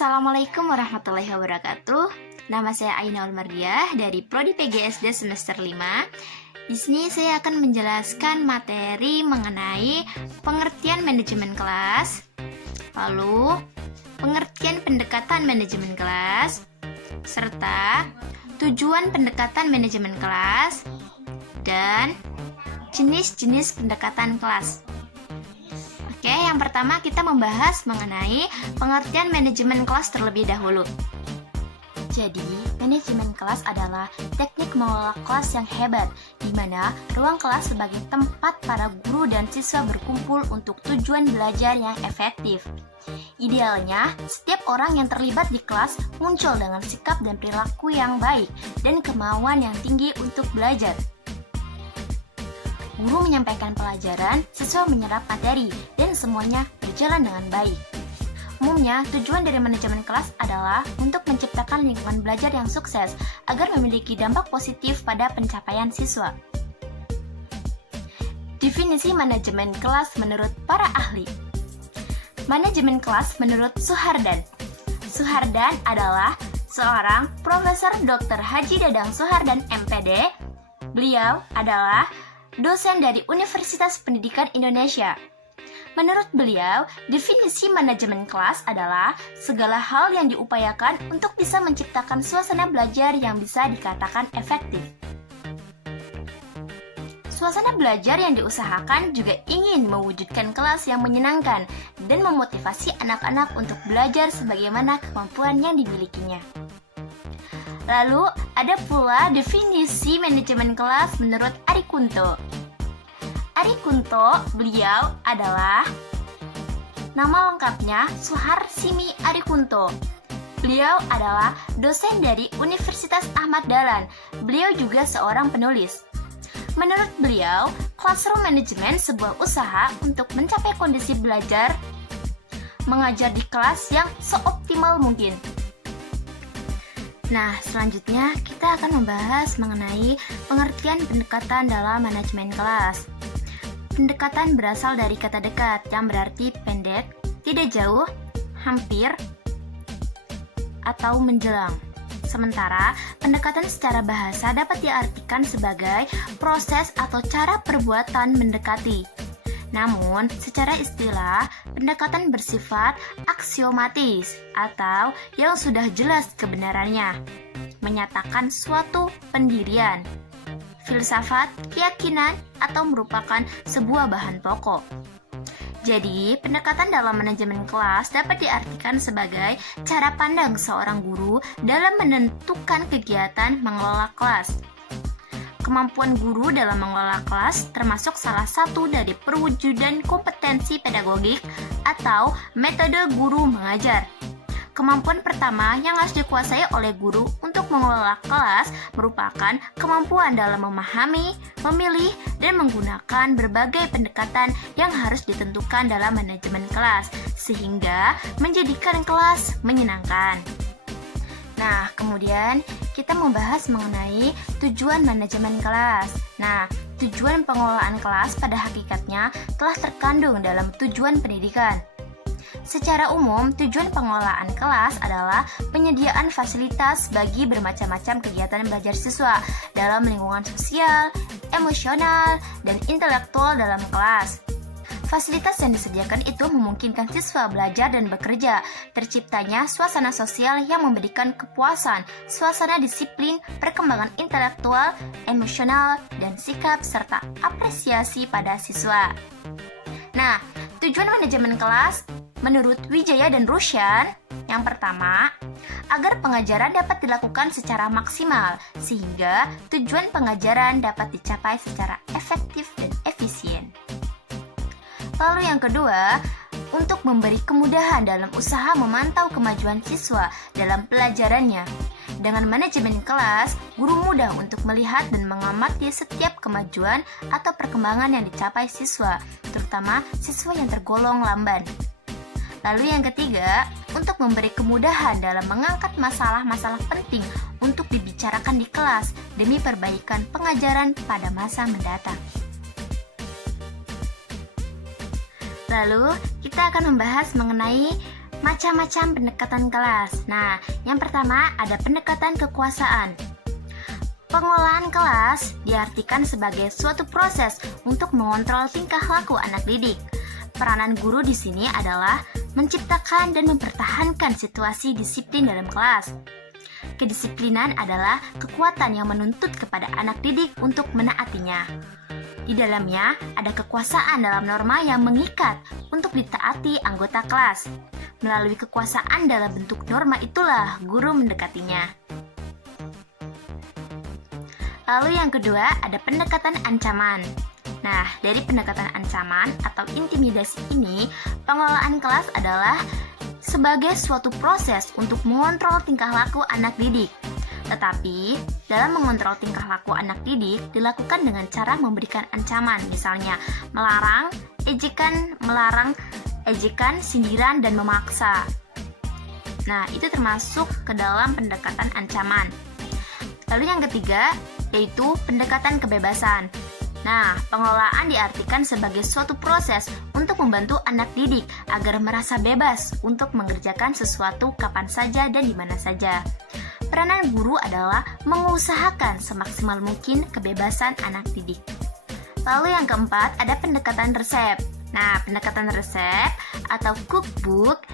Assalamualaikum warahmatullahi wabarakatuh. Nama saya Aina Ulmardiah dari Prodi PGSD semester 5. Di sini saya akan menjelaskan materi mengenai pengertian manajemen kelas, lalu pengertian pendekatan manajemen kelas, serta tujuan pendekatan manajemen kelas, dan jenis-jenis pendekatan kelas. Oke, yang pertama kita membahas mengenai pengertian manajemen kelas terlebih dahulu. Jadi, manajemen kelas adalah teknik mengelola kelas yang hebat, di mana ruang kelas sebagai tempat para guru dan siswa berkumpul untuk tujuan belajar yang efektif. Idealnya, setiap orang yang terlibat di kelas muncul dengan sikap dan perilaku yang baik dan kemauan yang tinggi untuk belajar. Guru menyampaikan pelajaran, siswa menyerap materi, dan semuanya berjalan dengan baik. Umumnya, tujuan dari manajemen kelas adalah untuk menciptakan lingkungan belajar yang sukses agar memiliki dampak positif pada pencapaian siswa. Definisi manajemen kelas menurut para ahli. Manajemen kelas menurut Suhardan. Suhardan adalah seorang Profesor Dr. Haji Dadang Suhardan MPD. Beliau adalah dosen dari Universitas Pendidikan Indonesia. Menurut beliau, definisi manajemen kelas adalah segala hal yang diupayakan untuk bisa menciptakan suasana belajar yang bisa dikatakan efektif. Suasana belajar yang diusahakan juga ingin mewujudkan kelas yang menyenangkan dan memotivasi anak-anak untuk belajar sebagaimana kemampuan yang dimilikinya. Lalu, ada pula definisi manajemen kelas menurut Ari Kunto. Ari Kunto, beliau adalah nama lengkapnya Suharsimi Ari Kunto. Beliau adalah dosen dari Universitas Ahmad Dahlan. Beliau juga seorang penulis. Menurut beliau, classroom management sebuah usaha untuk mencapai kondisi belajar mengajar di kelas yang seoptimal mungkin. Nah, selanjutnya kita akan membahas mengenai pengertian pendekatan dalam manajemen kelas. Pendekatan berasal dari kata dekat yang berarti pendek, tidak jauh, hampir, atau menjelang. Sementara, pendekatan secara bahasa dapat diartikan sebagai proses atau cara perbuatan mendekati. Namun, secara istilah, pendekatan bersifat aksiomatis atau yang sudah jelas kebenarannya, menyatakan suatu pendirian, filsafat, keyakinan, atau merupakan sebuah bahan pokok. Jadi, pendekatan dalam manajemen kelas dapat diartikan sebagai cara pandang seorang guru dalam menentukan kegiatan mengelola kelas. Kemampuan guru dalam mengelola kelas termasuk salah satu dari perwujudan kompetensi pedagogik atau metode guru mengajar. Kemampuan pertama yang harus dikuasai oleh guru untuk mengelola kelas merupakan kemampuan dalam memahami, memilih, dan menggunakan berbagai pendekatan yang harus ditentukan dalam manajemen kelas, sehingga menjadikan kelas menyenangkan. Nah, kemudian kita membahas mengenai tujuan manajemen kelas. Nah, tujuan pengelolaan kelas pada hakikatnya telah terkandung dalam tujuan pendidikan. Secara umum, tujuan pengelolaan kelas adalah penyediaan fasilitas bagi bermacam-macam kegiatan belajar siswa dalam lingkungan sosial, emosional, dan intelektual dalam kelas. Fasilitas yang disediakan itu memungkinkan siswa belajar dan bekerja, terciptanya suasana sosial yang memberikan kepuasan, suasana disiplin, perkembangan intelektual, emosional, dan sikap serta apresiasi pada siswa. Nah, tujuan manajemen kelas menurut Wijaya dan Rusyan, yang pertama, agar pengajaran dapat dilakukan secara maksimal, sehingga tujuan pengajaran dapat dicapai secara efektif dan efisien. Lalu yang kedua, untuk memberi kemudahan dalam usaha memantau kemajuan siswa dalam pelajarannya. Dengan manajemen kelas, guru mudah untuk melihat dan mengamati setiap kemajuan atau perkembangan yang dicapai siswa, terutama siswa yang tergolong lamban. Lalu yang ketiga, untuk memberi kemudahan dalam mengangkat masalah-masalah penting untuk dibicarakan di kelas demi perbaikan pengajaran pada masa mendatang. Lalu, kita akan membahas mengenai Macam-macam pendekatan kelas. Nah, yang pertama ada pendekatan kekuasaan. Pengelolaan kelas diartikan sebagai suatu proses untuk mengontrol tingkah laku anak didik. Peranan guru di sini adalah menciptakan dan mempertahankan situasi disiplin dalam kelas. Kedisiplinan adalah kekuatan yang menuntut kepada anak didik untuk menaatinya. Di dalamnya ada kekuasaan dalam norma yang mengikat untuk ditaati anggota kelas. Melalui kekuasaan dalam bentuk norma itulah guru mendekatinya. Lalu yang kedua ada pendekatan ancaman. Nah, dari pendekatan ancaman atau intimidasi ini, pengelolaan kelas adalah sebagai suatu proses untuk mengontrol tingkah laku anak didik. Tetapi, dalam mengontrol tingkah laku anak didik dilakukan dengan cara memberikan ancaman, misalnya melarang, ejekan, sindiran, dan memaksa. Nah, itu termasuk ke dalam pendekatan ancaman. Lalu yang ketiga, yaitu pendekatan kebebasan. Nah, pengelolaan diartikan sebagai suatu proses untuk membantu anak didik agar merasa bebas untuk mengerjakan sesuatu kapan saja dan di mana saja. Peranan guru adalah mengusahakan semaksimal mungkin kebebasan anak didik. Lalu yang keempat, ada pendekatan resep. Nah, pendekatan resep atau cookbook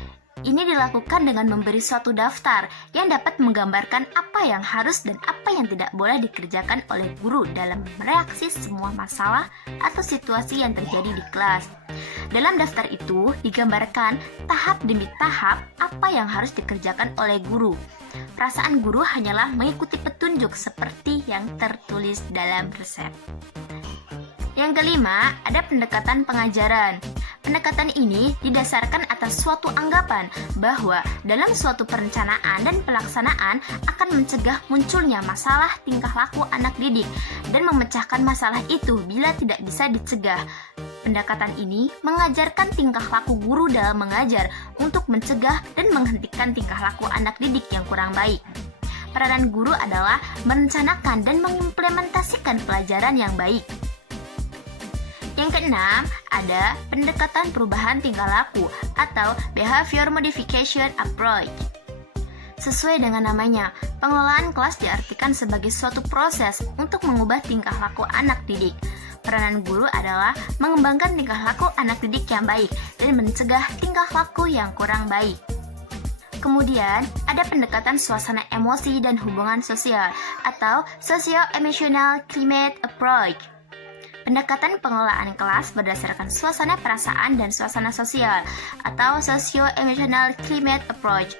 ini dilakukan dengan memberi suatu daftar yang dapat menggambarkan apa yang harus dan apa yang tidak boleh dikerjakan oleh guru dalam mereaksi semua masalah atau situasi yang terjadi di kelas. Dalam daftar itu digambarkan tahap demi tahap apa yang harus dikerjakan oleh guru. Perasaan guru hanyalah mengikuti petunjuk seperti yang tertulis dalam resep. Yang kelima, ada pendekatan pengajaran. Pendekatan ini didasarkan atas suatu anggapan bahwa dalam suatu perencanaan dan pelaksanaan akan mencegah munculnya masalah tingkah laku anak didik dan memecahkan masalah itu bila tidak bisa dicegah. Pendekatan ini mengajarkan tingkah laku guru dalam mengajar untuk mencegah dan menghentikan tingkah laku anak didik yang kurang baik. Peranan guru adalah merencanakan dan mengimplementasikan pelajaran yang baik. Yang keenam, ada pendekatan perubahan tingkah laku atau Behavior Modification Approach. Sesuai dengan namanya, pengelolaan kelas diartikan sebagai suatu proses untuk mengubah tingkah laku anak didik. Peranan guru adalah mengembangkan tingkah laku anak didik yang baik dan mencegah tingkah laku yang kurang baik. Kemudian, ada pendekatan suasana emosi dan hubungan sosial atau Socio-Emotional Climate Approach. Pendekatan pengelolaan kelas berdasarkan suasana perasaan dan suasana sosial atau Socio-Emotional Climate Approach.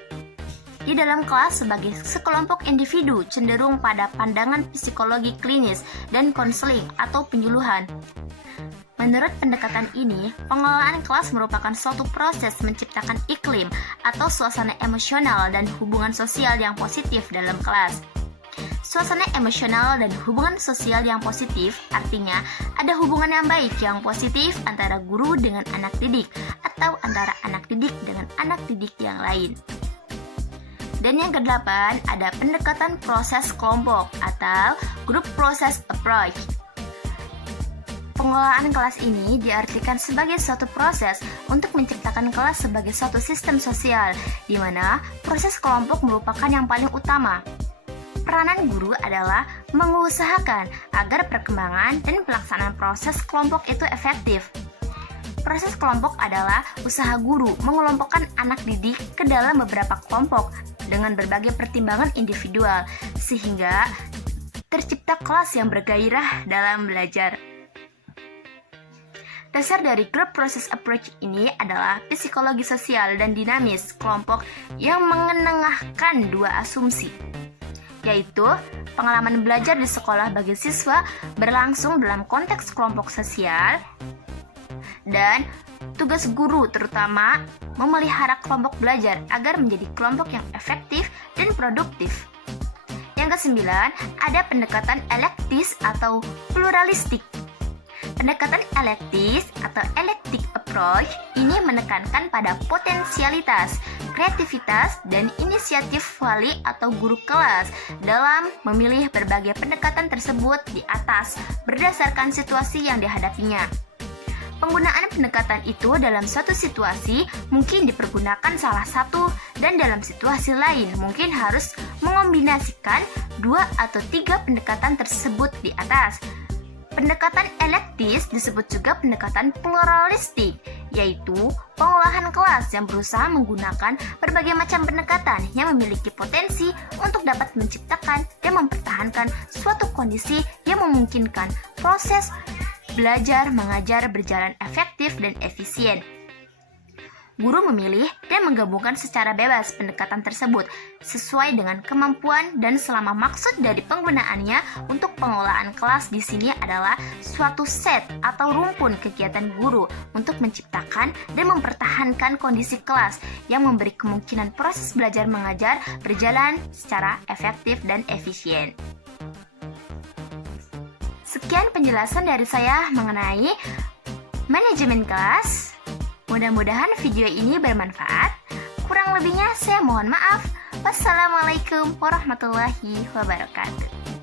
Di dalam kelas sebagai sekelompok individu cenderung pada pandangan psikologi klinis dan konseling atau penyuluhan. Menurut pendekatan ini, pengelolaan kelas merupakan suatu proses menciptakan iklim atau suasana emosional dan hubungan sosial yang positif dalam kelas. Suasana emosional dan hubungan sosial yang positif artinya ada hubungan yang baik yang positif antara guru dengan anak didik atau antara anak didik dengan anak didik yang lain. Dan yang kedelapan, ada pendekatan proses kelompok atau Group Process Approach. Pengelolaan kelas ini diartikan sebagai suatu proses untuk menciptakan kelas sebagai suatu sistem sosial, di mana proses kelompok merupakan yang paling utama. Peranan guru adalah mengusahakan agar perkembangan dan pelaksanaan proses kelompok itu efektif. Proses kelompok adalah usaha guru mengelompokkan anak didik ke dalam beberapa kelompok dengan berbagai pertimbangan individual, sehingga tercipta kelas yang bergairah dalam belajar. Dasar dari Group Process Approach ini adalah psikologi sosial dan dinamis kelompok yang mengenengahkan dua asumsi, yaitu pengalaman belajar di sekolah bagi siswa berlangsung dalam konteks kelompok sosial, dan tugas guru terutama memelihara kelompok belajar agar menjadi kelompok yang efektif dan produktif. Yang kesembilan, ada pendekatan elektis atau pluralistik. Pendekatan elektis atau eclectic approach ini menekankan pada potensialitas, kreativitas, dan inisiatif wali atau guru kelas dalam memilih berbagai pendekatan tersebut di atas berdasarkan situasi yang dihadapinya. Penggunaan pendekatan itu dalam suatu situasi mungkin dipergunakan salah satu, dan dalam situasi lain mungkin harus mengombinasikan 2 atau 3 pendekatan tersebut di atas. Pendekatan elektis disebut juga pendekatan pluralistik, yaitu pengolahan kelas yang berusaha menggunakan berbagai macam pendekatan yang memiliki potensi untuk dapat menciptakan dan mempertahankan suatu kondisi yang memungkinkan proses belajar mengajar berjalan efektif dan efisien. Guru memilih dan menggabungkan secara bebas pendekatan tersebut sesuai dengan kemampuan, dan selama maksud dari penggunaannya untuk pengolahan kelas di sini adalah suatu set atau rumpun kegiatan guru untuk menciptakan dan mempertahankan kondisi kelas yang memberi kemungkinan proses belajar mengajar berjalan secara efektif dan efisien. Sekian penjelasan dari saya mengenai manajemen kelas. Mudah-mudahan video ini bermanfaat. Kurang lebihnya saya mohon maaf. Wassalamualaikum warahmatullahi wabarakatuh.